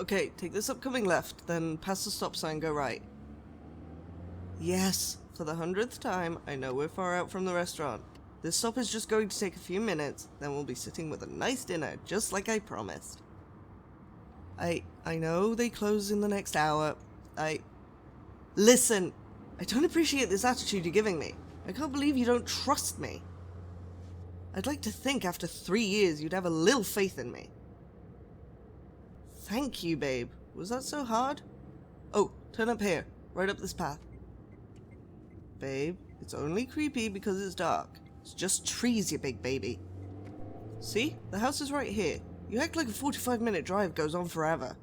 Okay, take this upcoming left, then past the stop sign, go right. Yes, for the 100th time, I know we're far out from the restaurant. This stop is just going to take a few minutes, then we'll be sitting with a nice dinner, just like I promised. I know they close in the next hour. Listen, I don't appreciate this attitude you're giving me. I can't believe you don't trust me. I'd like to think after 3 years you'd have a little faith in me. Thank you, babe. Was that so hard? Oh, turn up here. Right up this path. Babe, it's only creepy because it's dark. It's just trees, you big baby. See? The house is right here. You act like a 45-minute drive goes on forever.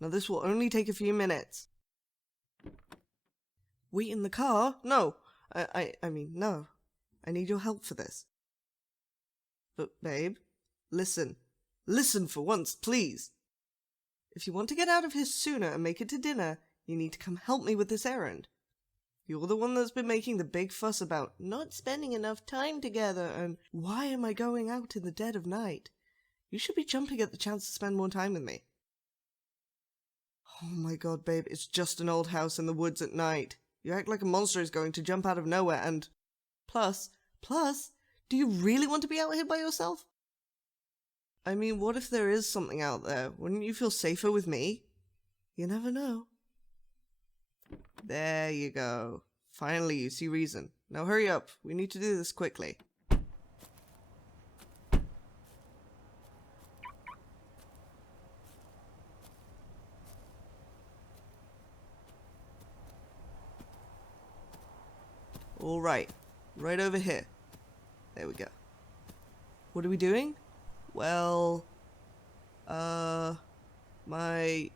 Now this will only take a few minutes. Wait in the car? No. I mean, no. I need your help for this. But, babe, listen. Listen for once, please. If you want to get out of here sooner and make it to dinner, you need to come help me with this errand. You're the one that's been making the big fuss about not spending enough time together and why am I going out in the dead of night? You should be jumping at the chance to spend more time with me. Oh my god, babe, it's just an old house in the woods at night. You act like a monster is going to jump out of nowhere and... Plus, do you really want to be out here by yourself? I mean, what if there is something out there? Wouldn't you feel safer with me? You never know. There you go. Finally, you see reason. Now hurry up. We need to do this quickly. All right. Right over here. There we go. What are we doing? Well, my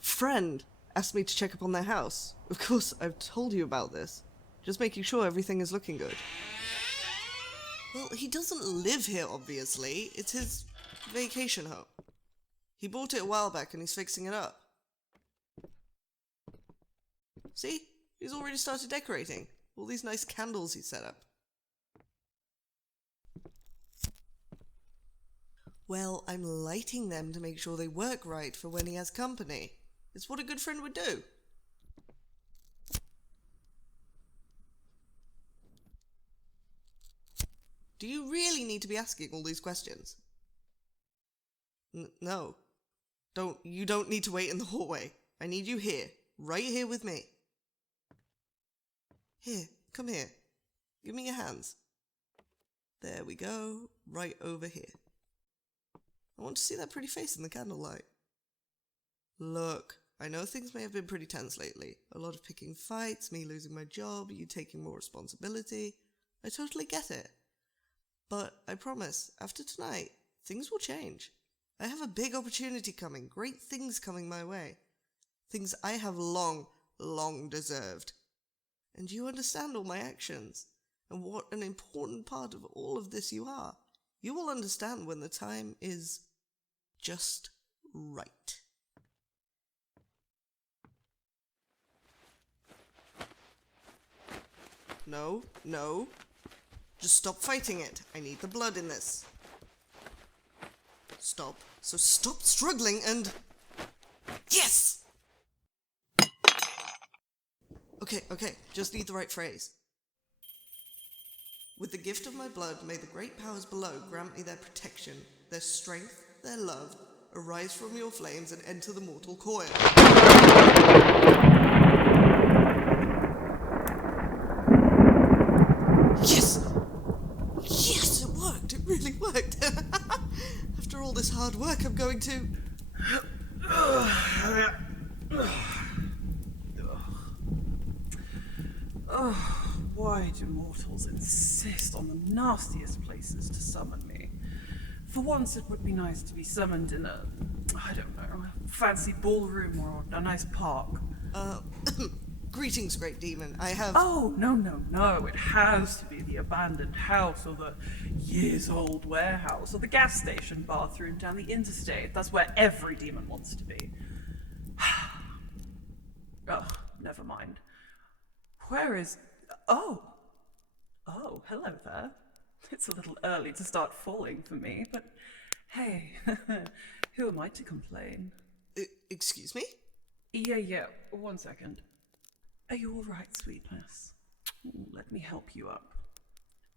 friend asked me to check up on their house. Of course, I've told you about this. Just making sure everything is looking good. Well, he doesn't live here, obviously. It's his vacation home. He bought it a while back and he's fixing it up. See? He's already started decorating. All these nice candles he set up. Well, I'm lighting them to make sure they work right for when he has company. It's what a good friend would do. Do you really need to be asking all these questions? No. You don't need to wait in the hallway. I need you here. Right here with me. Here, come here. Give me your hands. There we go. Right over here. I want to see that pretty face in the candlelight. Look, I know things may have been pretty tense lately. A lot of picking fights, me losing my job, you taking more responsibility. I totally get it. But I promise, after tonight, things will change. I have a big opportunity coming, great things coming my way. Things I have long deserved. And you understand all my actions, and what an important part of all of this you are. You will understand when the time is just right. No. Just stop fighting it. I need the blood in this. Stop. So stop struggling and... Yes! Okay. Just need the right phrase. With the gift of my blood, may the great powers below grant me their protection, their strength, their love, arise from your flames and enter the mortal coil. Yes, it worked. It really worked. After all this hard work, I'm going to... Why do mortals insist on the nastiest places to summon me? For once, it would be nice to be summoned in a, I don't know, a fancy ballroom or a nice park. Greetings, great demon. I have... Oh, no. It has to be the abandoned house or the years-old warehouse or the gas station bathroom down the interstate. That's where every demon wants to be. Ugh, never mind. Where is... Oh, hello there. It's a little early to start falling for me, but hey, who am I to complain? Excuse me? Yeah, 1 second. Are you all right, sweetness? Let me help you up.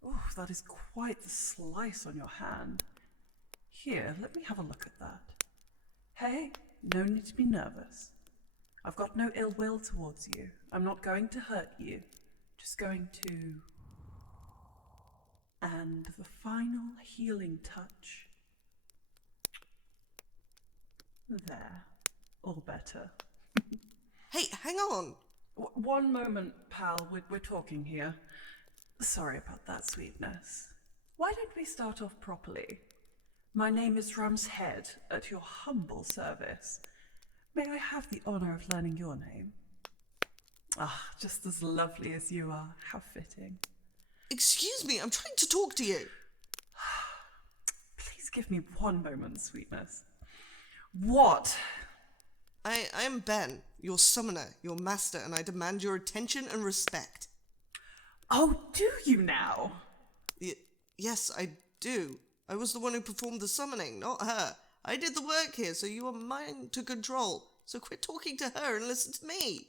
Oh, that is quite the slice on your hand. Here, let me have a look at that. Hey, no need to be nervous. I've got no ill will towards you. I'm not going to hurt you. Just going to... And the final healing touch. There. All better. Hey, hang on. 1 moment, pal. We're talking here. Sorry about that, sweetness. Why don't we start off properly? My name is Ram's Head, at your humble service. May I have the honor of learning your name? Ah, just as lovely as you are. How fitting. Excuse me, I'm trying to talk to you. Please give me 1 moment, sweetness. What? I am Ben, your summoner, your master, and I demand your attention and respect. Oh, do you now? Yes, I do. I was the one who performed the summoning, not her. I did the work here, so you are mine to control. So quit talking to her and listen to me.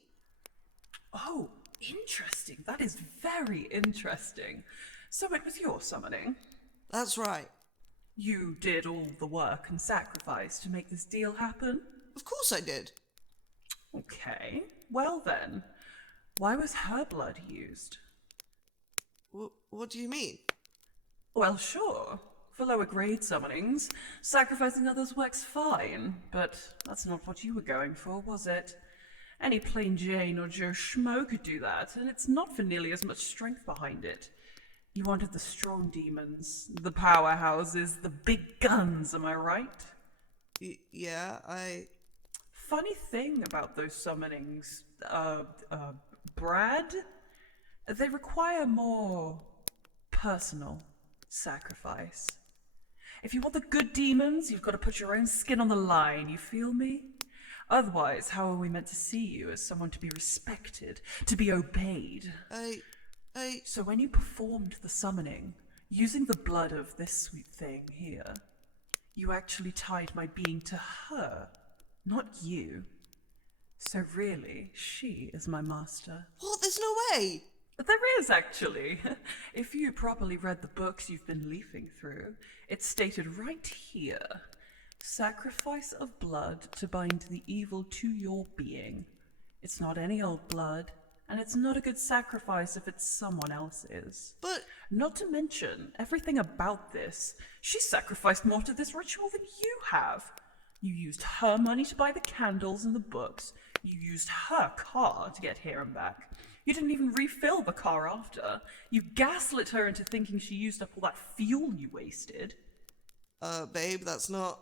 Oh, interesting. That is very interesting. So it was your summoning? That's right. You did all the work and sacrifice to make this deal happen? Of course I did. Okay. Well then, why was her blood used? What do you mean? Well, sure. For lower grade summonings, sacrificing others works fine, but that's not what you were going for, was it? Any plain Jane or Joe Schmo could do that, and it's not for nearly as much strength behind it. You wanted the strong demons, the powerhouses, the big guns, am I right? Yeah, Funny thing about those summonings, Brad, they require more personal sacrifice. If you want the good demons, you've got to put your own skin on the line, you feel me? Otherwise, how are we meant to see you as someone to be respected, to be obeyed? So when you performed the summoning, using the blood of this sweet thing here, you actually tied my being to her, not you. So really, she is my master. What? There's no way! There is, actually. If you properly read the books you've been leafing through, it's stated right here. Sacrifice of blood to bind the evil to your being. It's not any old blood, and it's not a good sacrifice if it's someone else's. But... Not to mention, everything about this, she sacrificed more to this ritual than you have. You used her money to buy the candles and the books. You used her car to get here and back. You didn't even refill the car after. You gaslit her into thinking she used up all that fuel you wasted. Babe, that's not...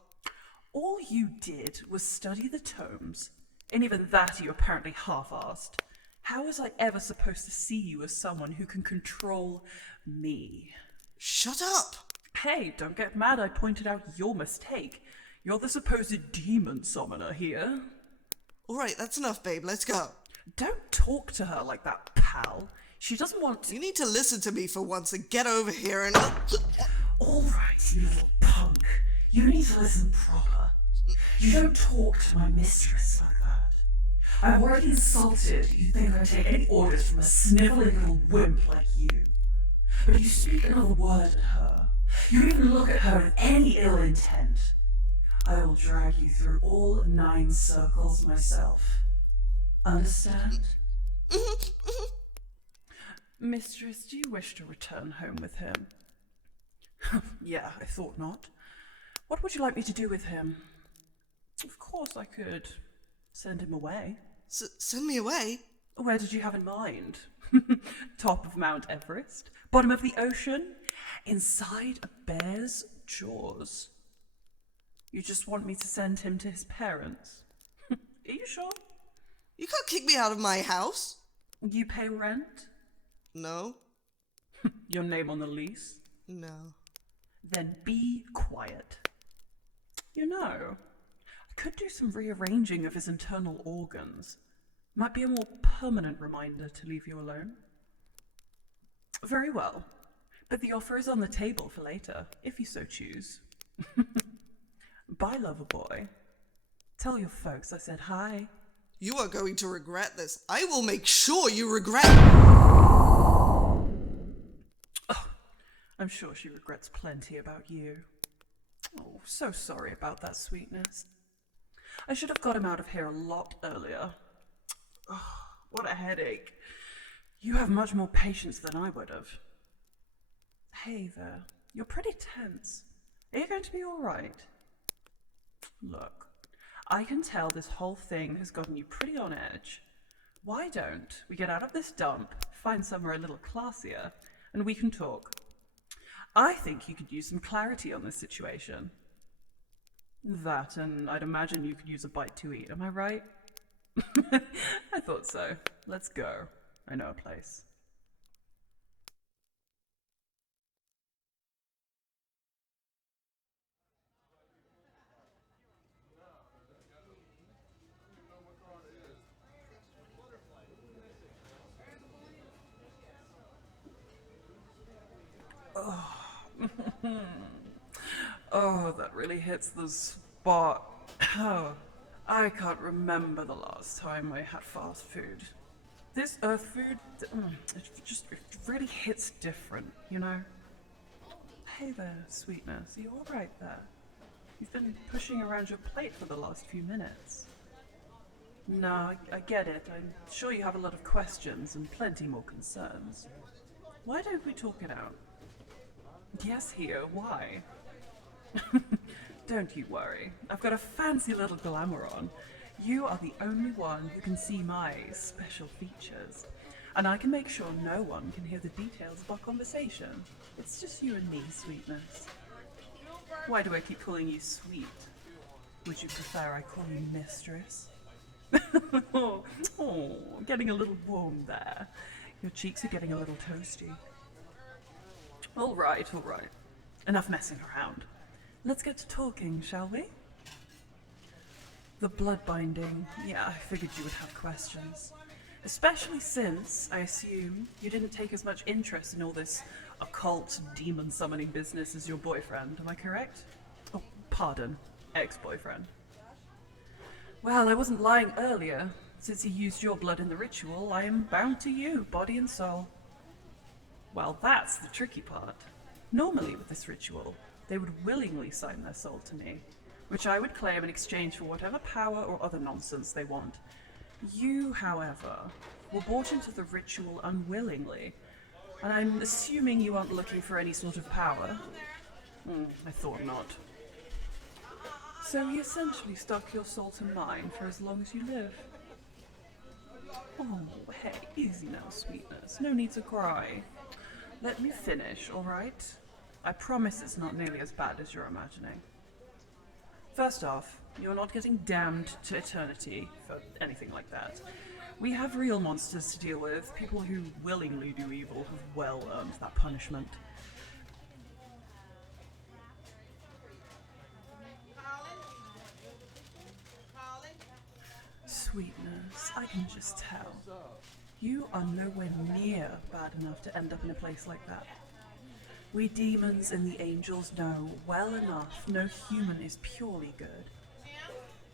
All you did was study the tomes, and even that you apparently half-assed. How was I ever supposed to see you as someone who can control me? Shut up! Hey, don't get mad, I pointed out your mistake. You're the supposed demon summoner here. Alright, that's enough, babe, let's go. Don't talk to her like that, pal. She doesn't want to... You need to listen to me for once and get over here and... Alright, you little punk. You need to listen proper. You don't talk to my mistress like that. I'm already insulted you think I take any orders from a sniveling little wimp like you. But you speak another word at her. You even look at her with any ill intent. I will drag you through all 9 circles myself. Understand? Mistress, do you wish to return home with him? Yeah, I thought not. What would you like me to do with him? Of course I could send him away. Send me away? Where did you have in mind? Top of Mount Everest? Bottom of the ocean? Inside a bear's jaws? You just want me to send him to his parents? Are you sure? You can't kick me out of my house. You pay rent? No. Your name on the lease? No. Then be quiet. You know, I could do some rearranging of his internal organs. Might be a more permanent reminder to leave you alone. Very well. But the offer is on the table for later, if you so choose. Bye, lover boy. Tell your folks I said hi. You are going to regret this. I will make sure you regret. Oh, I'm sure she regrets plenty about you. Oh, so sorry about that, sweetness. I should have got him out of here a lot earlier. Oh, what a headache. You have much more patience than I would have. Hey there, you're pretty tense. Are you going to be all right? Look, I can tell this whole thing has gotten you pretty on edge. Why don't we get out of this dump, find somewhere a little classier, and we can talk? I think you could use some clarity on this situation. That, and I'd imagine you could use a bite to eat, am I right? I thought so. Let's go. I know a place. Oh, that really hits the spot. Oh, I can't remember the last time I had fast food. This earth food, it really hits different, you know? Hey there, sweetness, are you alright there? You've been pushing around your plate for the last few minutes. No, I get it. I'm sure you have a lot of questions and plenty more concerns. Why don't we talk it out? Yes, here, why? Don't you worry. I've got a fancy little glamour on. You are the only one who can see my special features. And I can make sure no one can hear the details of our conversation. It's just you and me, sweetness. Why do I keep calling you sweet? Would you prefer I call you mistress? Oh, getting a little warm there. Your cheeks are getting a little toasty. All right. Enough messing around. Let's get to talking, shall we? The blood binding. Yeah, I figured you would have questions. Especially since, I assume, you didn't take as much interest in all this occult demon summoning business as your boyfriend, am I correct? Oh, pardon, ex-boyfriend. Well, I wasn't lying earlier. Since he used your blood in the ritual, I am bound to you, body and soul. Well, that's the tricky part. Normally with this ritual, they would willingly sign their soul to me, which I would claim in exchange for whatever power or other nonsense they want. You, however, were brought into the ritual unwillingly, and I'm assuming you aren't looking for any sort of power. I thought not. So you essentially stuck your soul to mine for as long as you live. Oh, hey, easy now, sweetness. No need to cry. Let me finish, alright? I promise it's not nearly as bad as you're imagining. First off, you're not getting damned to eternity for anything like that. We have real monsters to deal with. People who willingly do evil have well earned that punishment. Sweetness, I can just tell. You are nowhere near bad enough to end up in a place like that. We demons and the angels know well enough no human is purely good.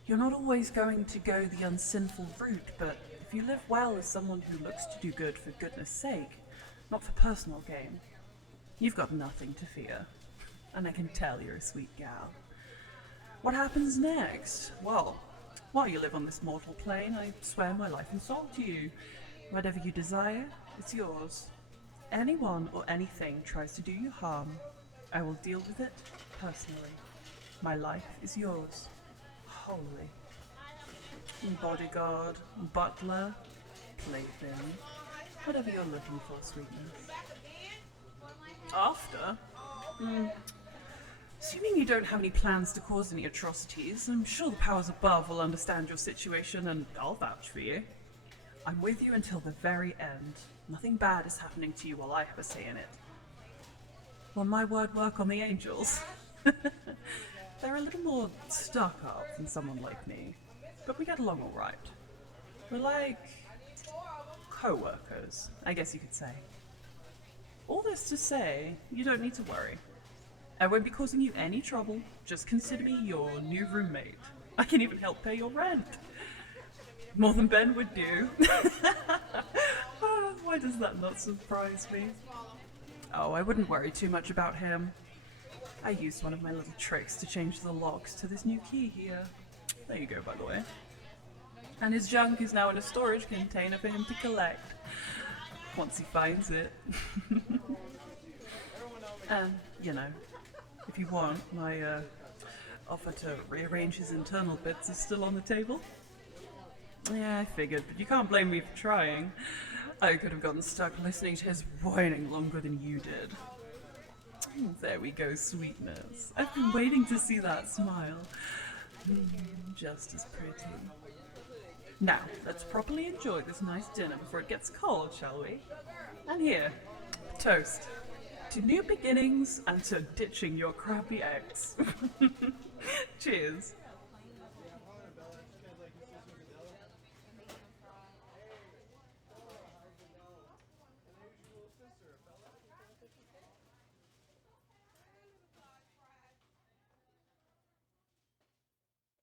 You're not always going to go the unsinful route, but if you live well as someone who looks to do good for goodness sake, not for personal gain, you've got nothing to fear. And I can tell you're a sweet gal. What happens next? Well, while you live on this mortal plane, I swear my life and soul to you. Whatever you desire, it's yours. Anyone or anything tries to do you harm, I will deal with it personally. My life is yours. Wholly. Bodyguard, butler, plaything, whatever you're looking for, sweetness. After? Assuming you don't have any plans to cause any atrocities, I'm sure the powers above will understand your situation and I'll vouch for you. I'm with you until the very end. Nothing bad is happening to you while I have a say in it. Will my word work on the angels? They're a little more stuck up than someone like me, but we get along all right. We're like co-workers, I guess you could say. All Needless to say, you don't need to worry. I won't be causing you any trouble. Just consider me your new roommate. I can even help pay your rent. More than Ben would do. Why does that not surprise me? Oh, I wouldn't worry too much about him. I used one of my little tricks to change the locks to this new key here. There you go, by the way. And his junk is now in a storage container for him to collect. Once he finds it. And, you know, if you want, my offer to rearrange his internal bits is still on the table. Yeah, I figured, but you can't blame me for trying. I could have gotten stuck listening to his whining longer than you did. There we go, sweetness. I've been waiting to see that smile. Just as pretty. Now, let's properly enjoy this nice dinner before it gets cold, shall we? And here, toast. To new beginnings and to ditching your crappy ex. Cheers.